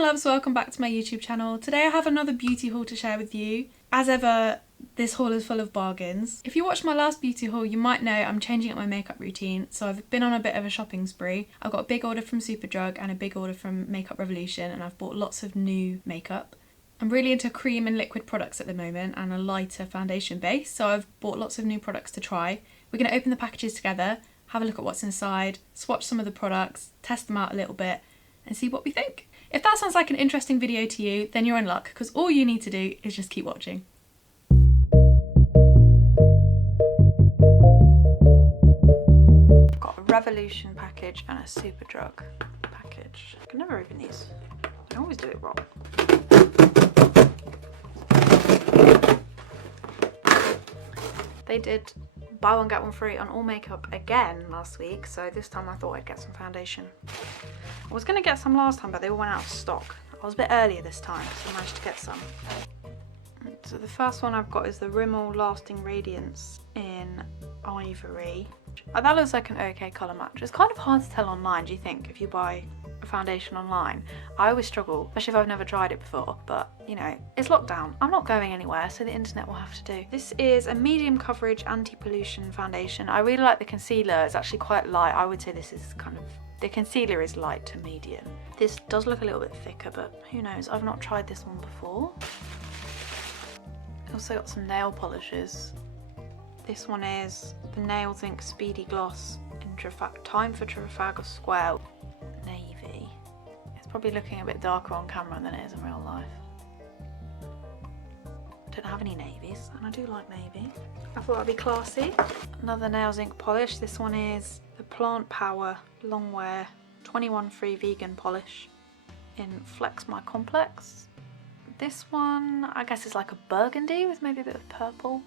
my loves, welcome back to my YouTube channel. Today I have another beauty haul to share with you. As ever, this haul is full of bargains. If you watched my last beauty haul, you might know I'm changing up my makeup routine, so I've been on a bit of a shopping spree. I've got a big order from Superdrug and a big order from Makeup Revolution, and I've bought lots of new makeup. I'm really into cream and liquid products at the moment and a lighter foundation base, so I've bought lots of new products to try. We're going to open the packages together, have a look at what's inside, swatch some of the products, test them out a little bit and see what we think. If that sounds like an interesting video to you, then you're in luck, because all you need to do is just keep watching. I've got a Revolution package and a Superdrug package. I can never open these. I always do it wrong. They did buy one get one free on all makeup again last week, so this time I thought I'd get some foundation. I was going to get some last time, but they all went out of stock. I was a bit earlier this time, so I managed to get some. So the first one I've got is the Rimmel Lasting Radiance in Ivory. That looks like an okay colour match. It's kind of hard to tell online, do you think, if you buy a foundation online? I always struggle, especially if I've never tried it before, but you know, it's lockdown. I'm not going anywhere, so the internet will have to do. This is a medium coverage anti-pollution foundation. I really like the concealer. It's actually quite light. I would say this is kind of, the concealer is light to medium. This does look a little bit thicker, but who knows? I've not tried this one before. Also got some nail polishes. This one is the Nails Ink Speedy Gloss in Time for Trafalgar Square. Navy. It's probably looking a bit darker on camera than it is in real life. I don't have any navies, and I do like navy. I thought that'd be classy. Another Nails Ink polish. This one is the Plant Power Longwear 21 free vegan polish in Flex My Complex. This one, I guess, is like a burgundy with maybe a bit of purple.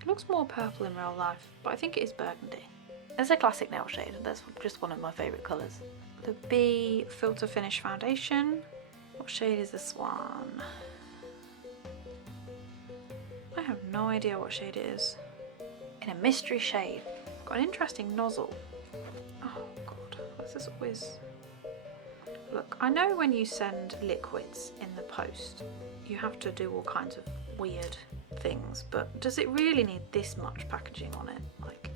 It looks more purple in real life, but I think it is burgundy. It's a classic nail shade, and that's just one of my favourite colours. The B Filter Finish Foundation. What shade is this one? I have no idea what shade it is. In a mystery shade. Got an interesting nozzle. Oh god, what's this always? Look, I know when you send liquids in the post, you have to do all kinds of weird things, but does it really need this much packaging on it? Like,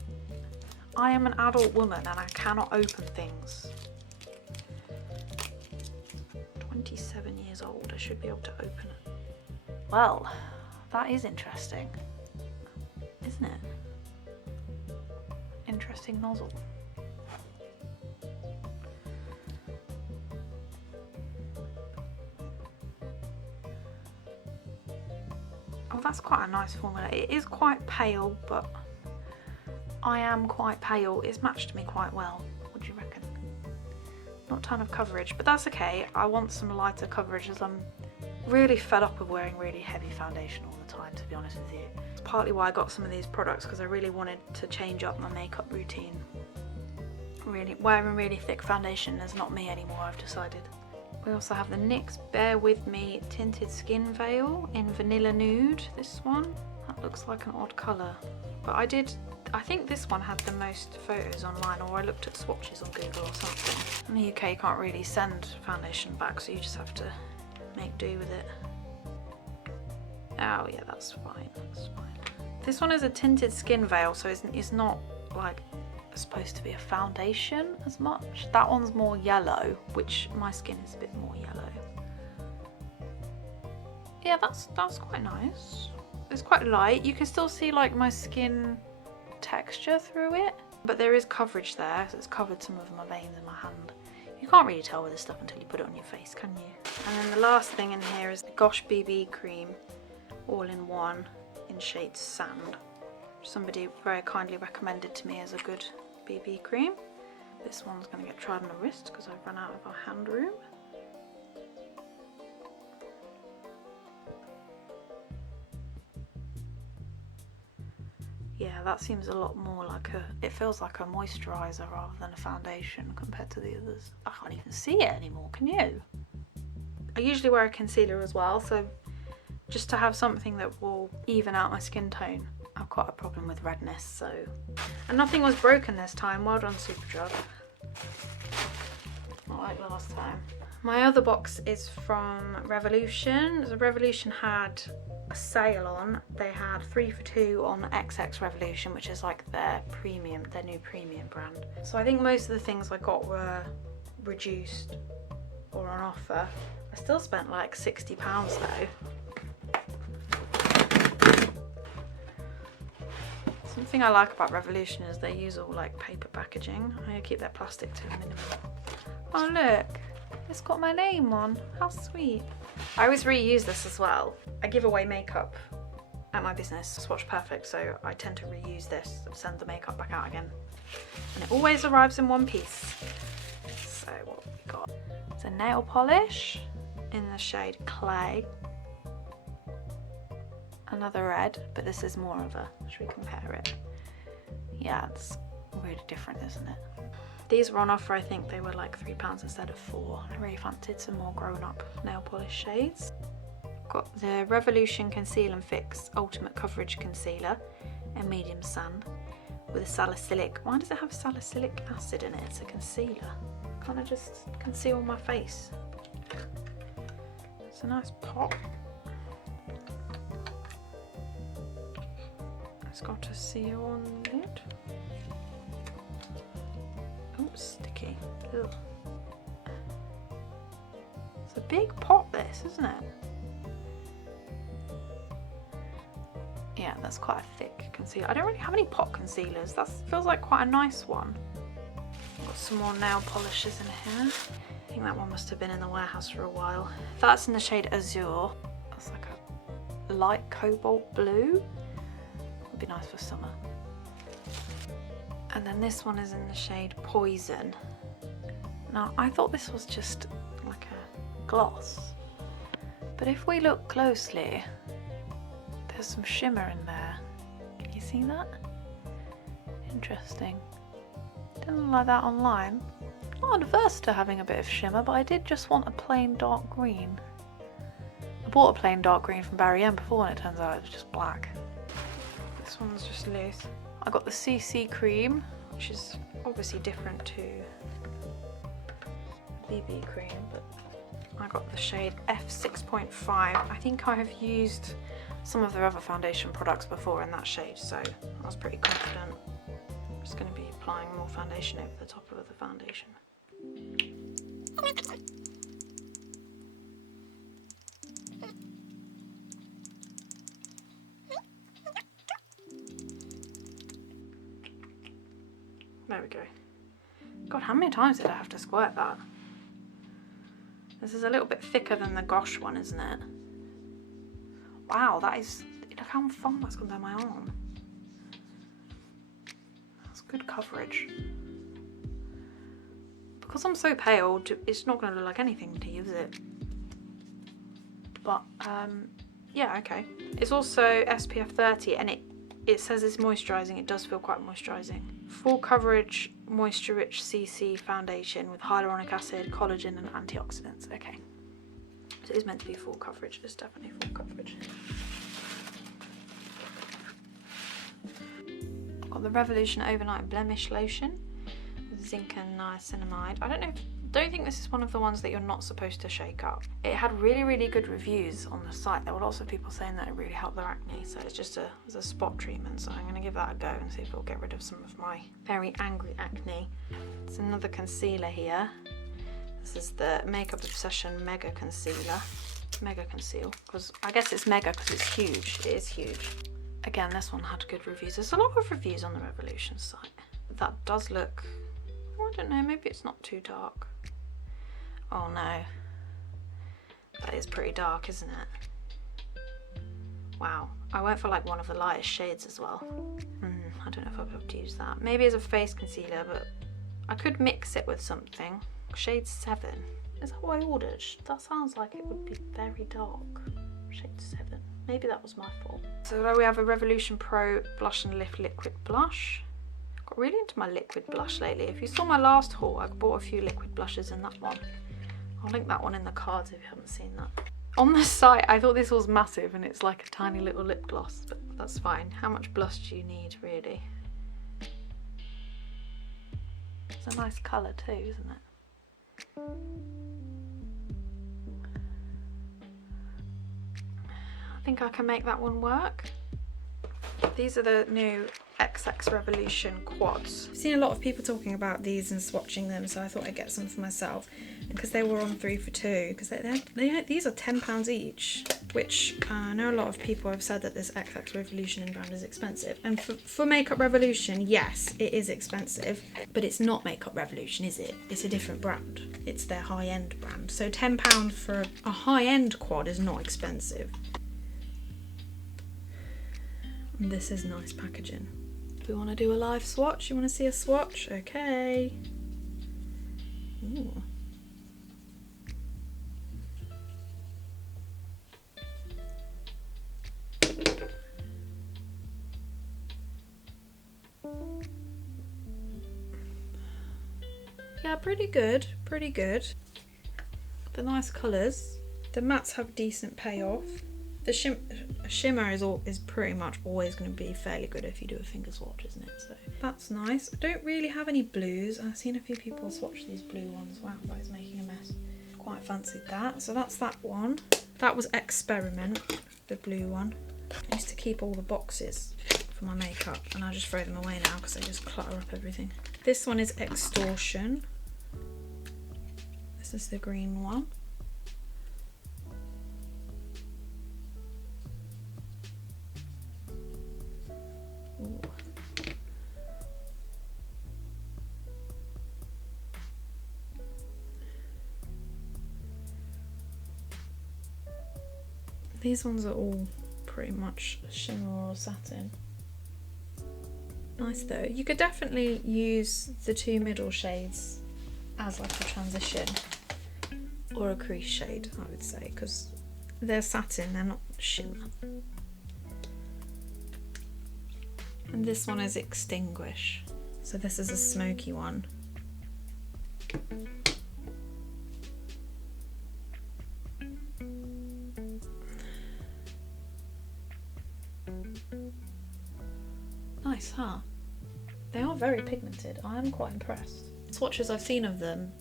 I am an adult woman and I cannot open things. 27 years old, I should be able to open it. Well, that is interesting, isn't it? Interesting nozzle. Oh, that's quite a nice formula. It is quite pale, but I am quite pale. It's matched me quite well. What do you reckon? Not a ton of coverage, but that's okay. I want some lighter coverage as I'm really fed up of wearing really heavy foundation all the time, to be honest with you. It's partly why I got some of these products, because I really wanted to change up my makeup routine. Really, wearing really thick foundation is not me anymore, I've decided. We also have the NYX Bear With Me Tinted Skin Veil in Vanilla Nude, this one. That looks like an odd colour. But I think this one had the most photos online, or I looked at swatches on Google or something. In the UK you can't really send foundation back, so you just have to make do with it. Oh yeah, that's fine, that's fine. This one is a tinted skin veil, so it's not like supposed to be a foundation as much. That one's more yellow, which my skin is a bit more yellow. Yeah, that's quite nice. It's quite light. You can still see like my skin texture through it, but there is coverage there, so it's covered some of my veins in my hand. You can't really tell with this stuff until you put it on your face, can you? And then the last thing in here is the Gosh BB cream, all in one, in shade Sand. Somebody very kindly recommended to me as a good BB cream. This one's going to get tried on the wrist because I've run out of our hand room. Yeah, that seems a lot more like it feels like a moisturiser rather than a foundation compared to the others. I can't even see it anymore, can you? I usually wear a concealer as well, so just to have something that will even out my skin tone. I've got a problem with redness, so... And nothing was broken this time. Well done, Superdrug. Well, like last time. My other box is from Revolution. So Revolution had a sale on. They had 3 for 2 on XX Revolution, which is like their premium, their new premium brand. So I think most of the things I got were reduced or on offer. I still spent like £60 though. Something I like about Revolution is they use all like paper packaging. I keep their plastic to a minimum. Oh look, it's got my name on. How sweet. I always reuse this as well. I give away makeup at my business, Swatch Perfect, so I tend to reuse this and send the makeup back out again. And it always arrives in one piece. So what have we got? It's a nail polish in the shade Clay. Another red, but this is more of a, should we compare it? Yeah, it's really different, isn't it? These were on offer. I think they were like £3 instead of £4. I really fancied some more grown-up nail polish shades. Got the Revolution Conceal and Fix Ultimate Coverage Concealer in medium sand with a salicylic. Why does it have salicylic acid in it? It's a concealer. Can't I just conceal my face? It's a nice pot. It's got a seal on it. Oh, sticky. Ugh. It's a big pot, this, isn't it? Yeah, that's quite a thick concealer. I don't really have any pot concealers. That feels like quite a nice one. Got some more nail polishes in here. I think that one must have been in the warehouse for a while. That's in the shade Azure. That's like a light cobalt blue. Would be nice for summer. And then this one is in the shade Poison. Now, I thought this was just like a gloss, but if we look closely, there's some shimmer in there. Can you see that? Interesting. Didn't look like that online. Not adverse to having a bit of shimmer, but I did just want a plain dark green. I bought a plain dark green from Barry M before and it turns out it was just black. This one's just loose. I got the CC cream, which is obviously different to BB cream, but I got the shade F6.5. I think I have used some of their other foundation products before in that shade, so I was pretty confident. I'm just going to be applying more foundation over the top of the foundation. There we go. God, how many times did I have to squirt that? This is a little bit thicker than the Gosh one, isn't it? Wow, that is... Look how far that's gone down my arm. That's good coverage. Because I'm so pale, it's not going to look like anything to you, is it? But, yeah, okay. It's also SPF 30 and it says it's moisturising. It does feel quite moisturising. Full coverage, moisture-rich CC foundation with hyaluronic acid, collagen and antioxidants. Okay. So it is meant to be full coverage. It's definitely full coverage. I've got the Revolution Overnight Blemish Lotion with zinc and niacinamide. I don't think this is one of the ones that you're not supposed to shake up. It had really, really good reviews on the site. There were lots of people saying that it really helped their acne, so it's just as a spot treatment. So I'm going to give that a go and see if it'll get rid of some of my very angry acne. It's another concealer here. This is the Makeup Obsession Mega Concealer. Mega Conceal, because I guess it's mega because it's huge. It is huge. Again, this one had good reviews. There's a lot of reviews on the Revolution site. That does look, I don't know, maybe it's not too dark. Oh no, that is pretty dark, isn't it? Wow, I went for like one of the lightest shades as well. I don't know if I'll be able to use that. Maybe as a face concealer, but I could mix it with something. Shade 7, is that what I ordered? That sounds like it would be very dark. Shade 7, maybe that was my fault. So there we have a Revolution Pro Blush and Lift Liquid Blush. Got really into my liquid blush lately. If you saw my last haul, I bought a few liquid blushes in that one. I'll link that one in the cards if you haven't seen that. On the site, I thought this was massive and it's like a tiny little lip gloss, but that's fine. How much blush do you need, really? It's a nice colour too, isn't it? I think I can make that one work. These are the new XX Revolution quads. I've seen a lot of people talking about these and swatching them, so I thought I'd get some for myself. And because they were on 3 for 2, because these are £10 each, which I know a lot of people have said that this XX Revolution brand is expensive. And for Makeup Revolution, yes, it is expensive, but it's not Makeup Revolution, is it? It's a different brand. It's their high-end brand. So £10 for a high-end quad is not expensive. And this is nice packaging. Do we want to do a live swatch? You want to see a swatch? Okay. Ooh. Yeah, pretty good, pretty good. The nice colours. The mattes have decent payoff. The shimmer is pretty much always going to be fairly good if you do a finger swatch, isn't it? So that's nice. I don't really have any blues. I've seen a few people swatch these blue ones. Wow, that is making a mess. Quite fancied that. So that's that one. That was Experiment, the blue one. I used to keep all the boxes for my makeup and I just throw them away now because they just clutter up everything. This one is Extortion. This is the green one. Ooh. These ones are all pretty much shimmer or satin. Nice though. You could definitely use the 2 middle shades as like a transition or a crease shade, I would say, because they're satin, they're not shimmer. And this one is Extinguish. So this is a smoky one. Nice, huh? They are very pigmented. I am quite impressed. Swatches I've seen of them,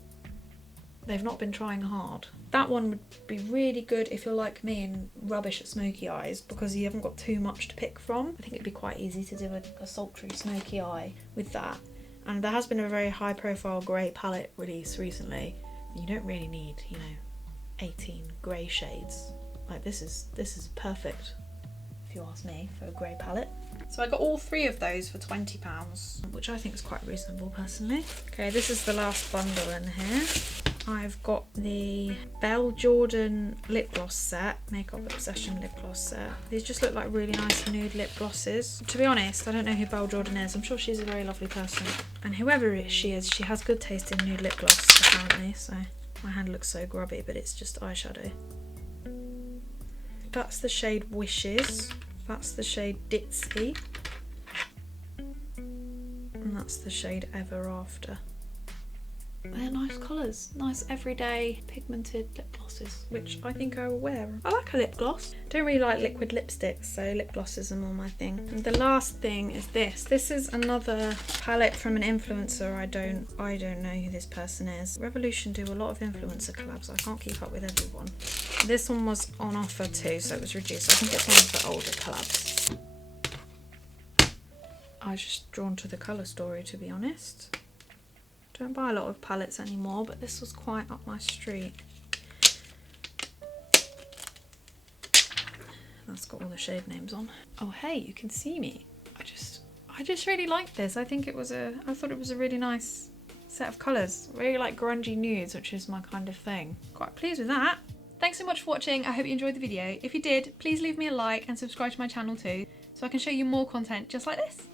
they've not been trying hard. That one would be really good if you're like me and rubbish at smoky eyes because you haven't got too much to pick from. I think it'd be quite easy to do a sultry smoky eye with that. And there has been a very high profile grey palette release recently. You don't really need, you know, 18 grey shades. Like this is perfect, if you ask me, for a grey palette. So I got all 3 of those for £20, which I think is quite reasonable personally. Okay, this is the last bundle in here. I've got the Belle Jordan lip gloss set, Makeup Obsession lip gloss set. These just look like really nice nude lip glosses. To be honest, I don't know who Belle Jordan is. I'm sure she's a very lovely person. And whoever she is, she has good taste in nude lip gloss apparently. So my hand looks so grubby, but it's just eyeshadow. That's the shade Wishes. That's the shade Ditzy. And that's the shade Ever After. They're nice colours, nice everyday pigmented lip glosses, which I think I will wear. I like a lip gloss. Don't really like liquid lipsticks, so lip glosses are more my thing. And the last thing is this. This is another palette from an influencer. I don't know who this person is. Revolution do a lot of influencer collabs. I can't keep up with everyone. This one was on offer too, so it was reduced. I think it's one of the older collabs. I was just drawn to the colour story, to be honest. Don't buy a lot of palettes anymore, but this was quite up my street. That's got all the shade names on. Oh hey, you can see me. I just really like this. I thought it was a really nice set of colours. Really like grungy nudes, which is my kind of thing. Quite pleased with that. Thanks so much for watching. I hope you enjoyed the video. If you did, please leave me a like and subscribe to my channel too, so I can show you more content just like this.